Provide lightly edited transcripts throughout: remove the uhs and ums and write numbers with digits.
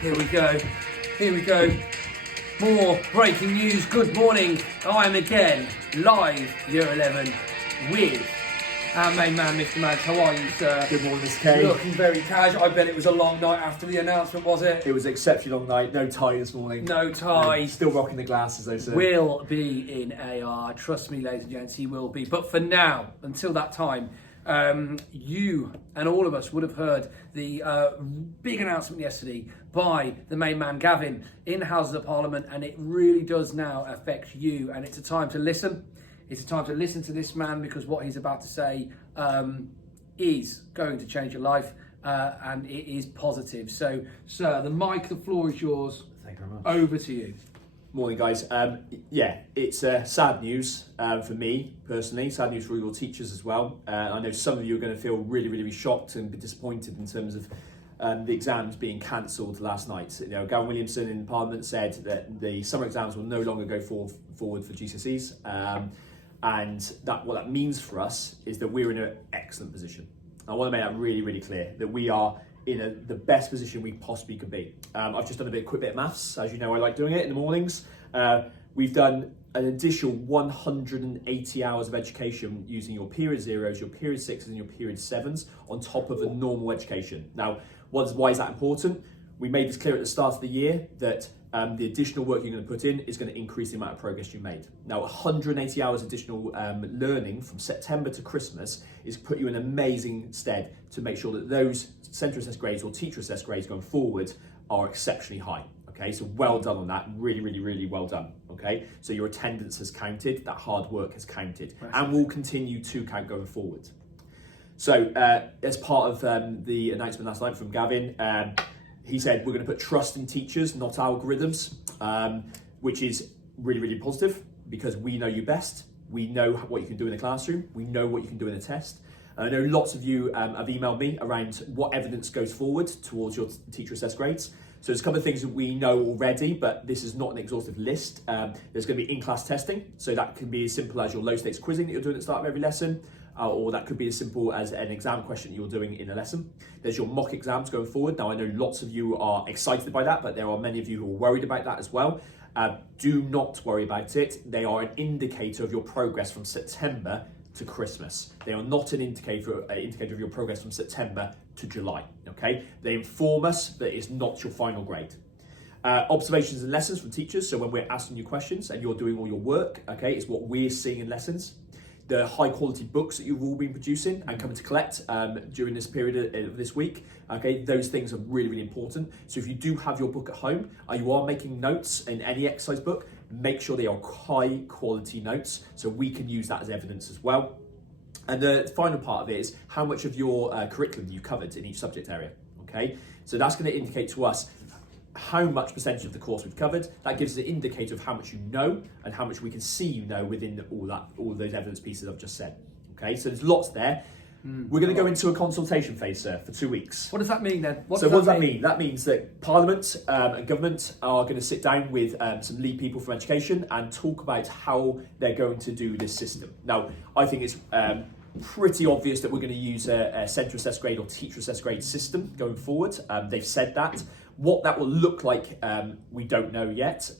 Here we go. Here we go. More breaking news. Good morning. I am again live, Year 11, with our main man, Mr. Mads. How are you, sir? Good morning, Mr. K. Looking very casual. I bet it was a long night after the announcement, was it? It was an exceptionally long night. No tie this morning. No tie. Still rocking the glasses, though, sir. Will be in AR. Trust me, ladies and gents, he will be. But for now, until that time, you and all of us would have heard the big announcement yesterday by the main man Gavin in the Houses of Parliament, and it really does now affect you, and it's a time to listen. It's a time to listen to this man, because what he's about to say is going to change your life, and it is positive. So, sir, the floor is yours. Thank you very much. Over to you. Morning, guys. Yeah, it's sad news for me personally. Sad news for all your teachers as well. I know some of you are going to feel really, really shocked and be disappointed in terms of the exams being cancelled last night. You know, Gavin Williamson in Parliament said that the summer exams will no longer go forward for GCSEs, and what that means for us is that we're in an excellent position. I want to make that really, really clear that we are in the best position we possibly could be. I've just done a quick bit of maths. As you know, I like doing it in the mornings. We've done an additional 180 hours of education using your period zeros, your period sixes and your period sevens on top of a normal education. Now, why is that important? We made this clear at the start of the year that the additional work you're going to put in is going to increase the amount of progress you made. Now, 180 hours additional learning from September to Christmas is put you in amazing stead to make sure that those centre assessed grades or teacher assessed grades going forward are exceptionally high. Okay, so well done on that. Really, really, really well done. Okay, so your attendance has counted, that hard work has counted, and will continue to count going forward. So, as part of the announcement last night from Gavin, he said we're going to put trust in teachers, not algorithms, which is really, really positive, because we know you best. We know what you can do in the classroom. We know what you can do in a test. I know lots of you have emailed me around what evidence goes forward towards your teacher assessed grades. So there's a couple of things that we know already, but this is not an exhaustive list. There's going to be in-class testing. So that can be as simple as your low stakes quizzing that you're doing at the start of every lesson, or that could be as simple as an exam question that you're doing in a lesson. There's your mock exams going forward. Now, I know lots of you are excited by that, but there are many of you who are worried about that as well. Do not worry about it. They are an indicator of your progress from September to Christmas. They are not an indicator of your progress from September to July, okay? They inform us, but it's not your final grade. Observations and lessons from teachers, so when we're asking you questions and you're doing all your work, okay, it's what we're seeing in lessons. The high quality books that you've all been producing and coming to collect during this period of this week, okay, those things are really, really important. So if you do have your book at home, you are making notes in any exercise book, make sure they are high quality notes so we can use that as evidence as well. And the final part of it is how much of your curriculum you covered in each subject area, okay? So that's going to indicate to us how much percentage of the course we've covered. That gives us an indicator of how much you know and how much we can see you know within all those evidence pieces I've just said, okay? So there's lots there. We're going to go into a consultation phase, sir, for 2 weeks. What does that mean then? What does that mean? That means that Parliament and government are going to sit down with some lead people from education and talk about how they're going to do this system. Now, I think it's pretty obvious that we're going to use a centre assessed grade or teacher assessed grade system going forward. They've said that. What that will look like, we don't know yet.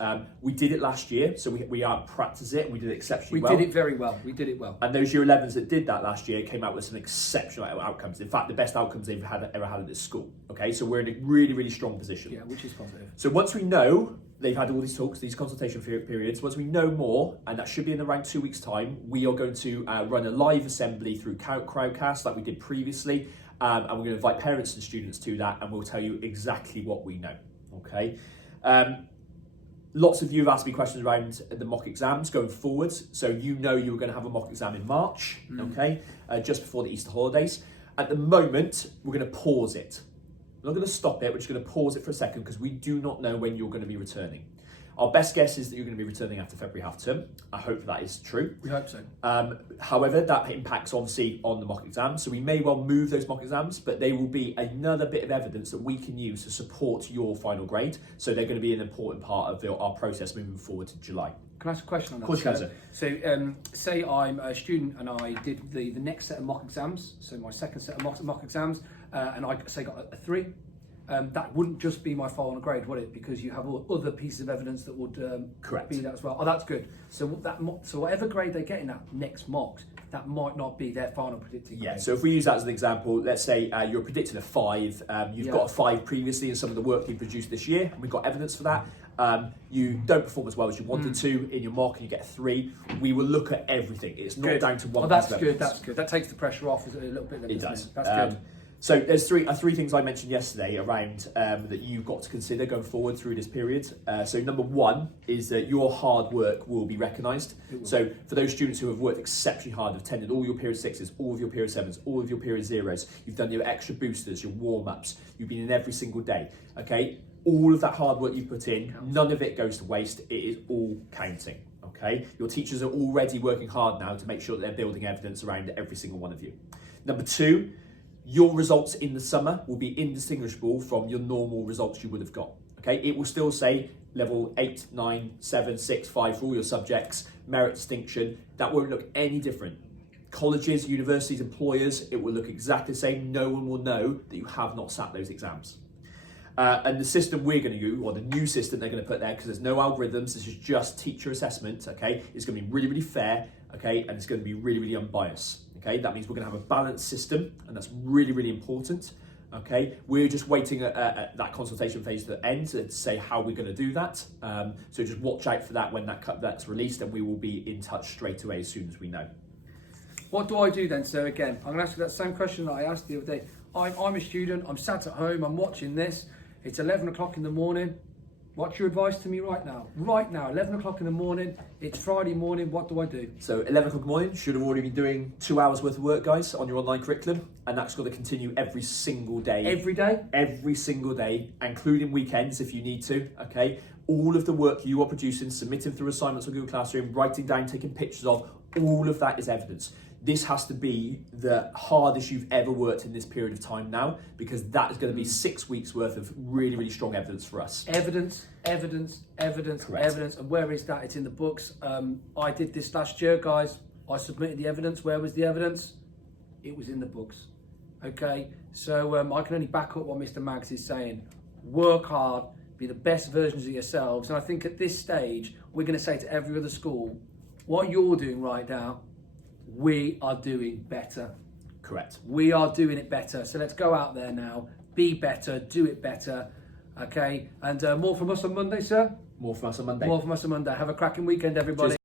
We did it last year, so we practiced it. We did it exceptionally well. We did it very well. We did it well. And those Year 11s that did that last year came out with some exceptional outcomes. In fact, the best outcomes they've ever had at this school. Okay, so we're in a really, really strong position. Yeah, which is positive. So once we know they've had all these talks, these consultation periods, once we know more, and that should be in around 2 weeks' time, we are going to run a live assembly through Crowdcast like we did previously. And we're going to invite parents and students to that, and we'll tell you exactly what we know, okay? Lots of you have asked me questions around the mock exams going forward. So you know you were going to have a mock exam in March, okay? Just before the Easter holidays. At the moment, we're going to pause it. We're not going to stop it, we're just going to pause it for a second because we do not know when you're going to be returning. Our best guess is that you're going to be returning after February half term. I hope that is true. We hope so. However, that impacts obviously on the mock exams. So we may well move those mock exams, but they will be another bit of evidence that we can use to support your final grade. So they're going to be an important part of our process moving forward to July. Can I ask a question on that? Of course you can, sir. So say I'm a student and I did the next set of mock exams, so my second set of mock exams, and I say got a 3. that wouldn't just be my final grade, would it? Because you have all other pieces of evidence that would Correct. be that as well. Oh, that's good. So so whatever grade they get in that next mocks, that might not be their final predicted grade. Yeah, so if we use that as an example, let's say you're predicting a 5, you've got a 5 previously in some of the work you've produced this year, and we've got evidence for that. You don't perform as well as you wanted to in your mock and you get a 3, we will look at everything. It's not Good. down to one. Oh, that's piece of good. evidence. That's good. That takes the pressure off a little bit. It does. That's good. So there's three things I mentioned yesterday around that you've got to consider going forward through this period. So number 1 is that your hard work will be recognised. So for those students who have worked exceptionally hard, have attended all your period 6s, all of your period 7s, all of your period 0s, you've done your extra boosters, your warm-ups, you've been in every single day, okay? All of that hard work you put in, none of it goes to waste, it is all counting. Okay, your teachers are already working hard now to make sure that they're building evidence around every single one of you. Number 2, your results in the summer will be indistinguishable from your normal results you would have got. Okay, it will still say level 8, 9, 7, 6, 5 for all your subjects, merit distinction. That won't look any different. Colleges, universities, employers, it will look exactly the same. No one will know that you have not sat those exams. And the system we're going to use, or the new system they're going to put there, because there's no algorithms, this is just teacher assessment, okay? It's going to be really, really fair, okay? And it's going to be really, really unbiased, okay? That means we're going to have a balanced system, and that's really, really important, okay? We're just waiting at that consultation phase to end to say how we're going to do that. So just watch out for that when that's released, and we will be in touch straight away as soon as we know. What do I do then? So again, I'm going to ask you that same question that I asked the other day. I'm a student, I'm sat at home, I'm watching this. It's 11 o'clock in the morning. What's your advice to me right now? Right now, 11 o'clock in the morning, it's Friday morning, what do I do? So 11 o'clock in the morning, should have already been doing 2 hours worth of work, guys, on your online curriculum, and that's got to continue every single day. Every day? Every single day, including weekends if you need to, okay? All of the work you are producing, submitting through assignments on Google Classroom, writing down, taking pictures of, all of that is evidence. This has to be the hardest you've ever worked in this period of time now, because that is going to be 6 weeks worth of really, really strong evidence for us. Evidence. Correct. Evidence. And where is that? It's in the books. I did this last year, guys. I submitted the evidence. Where was the evidence? It was in the books. Okay, so I can only back up what Mr. Maggs is saying. Work hard, be the best versions of yourselves. And I think at this stage, we're going to say to every other school, what you're doing right now, we are doing better. Correct. We are doing it better. So let's go out there now, be better, do it better. Okay, and more from us on Monday, sir? More from us on Monday. More from us on Monday. Have a cracking weekend, everybody. Cheers.